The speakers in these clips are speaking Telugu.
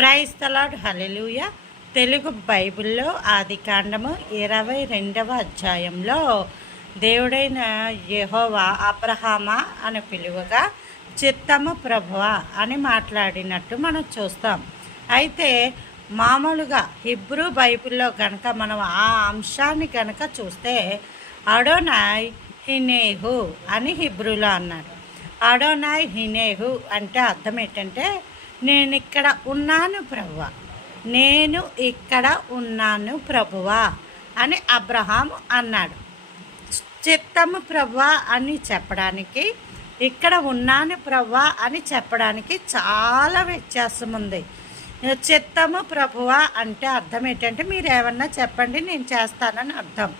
ప్రైజ్ ద లార్డ్, హల్లెలూయా. తెలుగు బైబిల్లో ఆదికాండము 22వ అధ్యాయంలో దేవుడైన యెహోవా అబ్రహామా అని పిలువగా చిత్తము ప్రభువా అని మాట్లాడినట్టు మనం చూస్తాం. అయితే మామూలుగా హిబ్రూ బైబిల్లో కనుక మనం ఆ అంశాన్ని కనుక చూస్తే అడోనాయ్ హినేహు అని హిబ్రూలో అన్నాడు. అడోనాయ్ హినేహు అంటే అర్థం ఏంటంటే నేను ఇక్కడ ఉన్నాను ప్రభువా, నేను ఇక్కడ ఉన్నాను ప్రభువా అని అబ్రహాము అన్నాడు. చిత్తము ప్రభువా అని చెప్పడానికి, ఇక్కడ ఉన్నాను ప్రభువా అని చెప్పడానికి చాలా వ్యత్యాసం ఉంది. చిత్తము ప్రభువా అంటే అర్థం ఏంటంటే మీరు ఏమన్నా చెప్పండి నేను చేస్తానని అర్థం.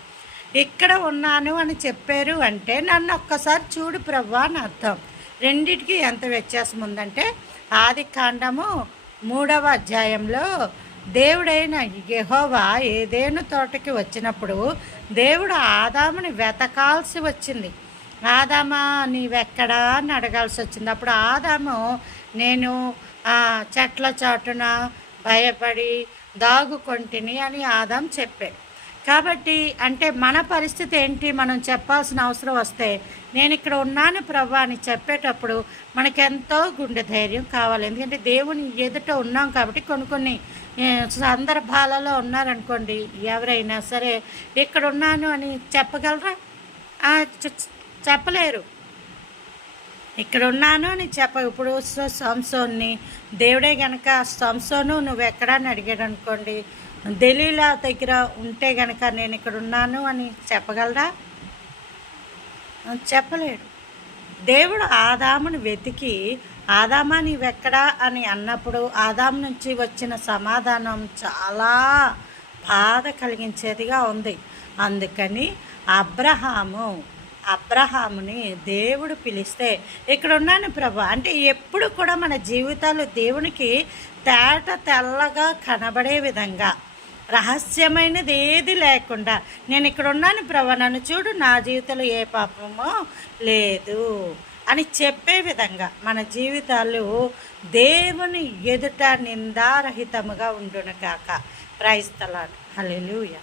ఇక్కడ ఉన్నాను అని చెప్పారు అంటే నన్ను ఒక్కసారి చూడు ప్రభువా అని అర్థం. రెండిటికి ఎంత వ్యత్యాసం ఉందంటే ఆదికాండము 3వ అధ్యాయంలో దేవుడైన యెహోవా ఏదేను తోటకి వచ్చినప్పుడు దేవుడు ఆదాముని వెతకాల్సి వచ్చింది. ఆదామా నీవెక్కడా అని అడగాల్సి వచ్చింది. అప్పుడు ఆదాము నేను చెట్ల చాటున భయపడి దాగుకొంటిని అని ఆదాం చెప్పాడు. కాబట్టి అంటే మన పరిస్థితి ఏంటి, మనం చెప్పాల్సిన అవసరం వస్తే నేను ఇక్కడ ఉన్నాను ప్రభా అని చెప్పేటప్పుడు మనకెంతో గుండె ధైర్యం కావాలి. ఎందుకంటే దేవుని ఎదుట ఉన్నాం కాబట్టి కొన్ని సందర్భాలలో ఉన్నారనుకోండి ఎవరైనా సరే ఇక్కడ ఉన్నాను అని చెప్పగలరా? చెప్పలేరు. ఇక్కడ ఉన్నాను అని ఇప్పుడు సంసోన్ని దేవుడే కనుక సంసోను నువ్వు ఎక్కడా అని అడిగాడు అనుకోండి, దెలీలా దగ్గర ఉంటే గనక నేను ఇక్కడ ఉన్నాను అని చెప్పగలరా? చెప్పలేడు. దేవుడు ఆదాముని వెతికి ఆదామా నీవెక్కడా అని అన్నప్పుడు ఆదాము నుంచి వచ్చిన సమాధానం చాలా బాధ కలిగించేదిగా ఉంది. అందుకని అబ్రహాముని దేవుడు పిలిస్తే ఇక్కడ ఉన్నాను ప్రభా అంటే ఎప్పుడు కూడా మన జీవితాలు దేవునికి తెల్లగా కనబడే విధంగా రహస్యమైనది ఏది లేకుండా నేను ఇక్కడ ఉన్నాను ప్రభా నన్ను చూడు, నా జీవితంలో ఏ పాపమో లేదు అని చెప్పే విధంగా మన జీవితాలు దేవుని ఎదుట నిందారహితముగా ఉండును కాక. Praise the lord, hallelujah.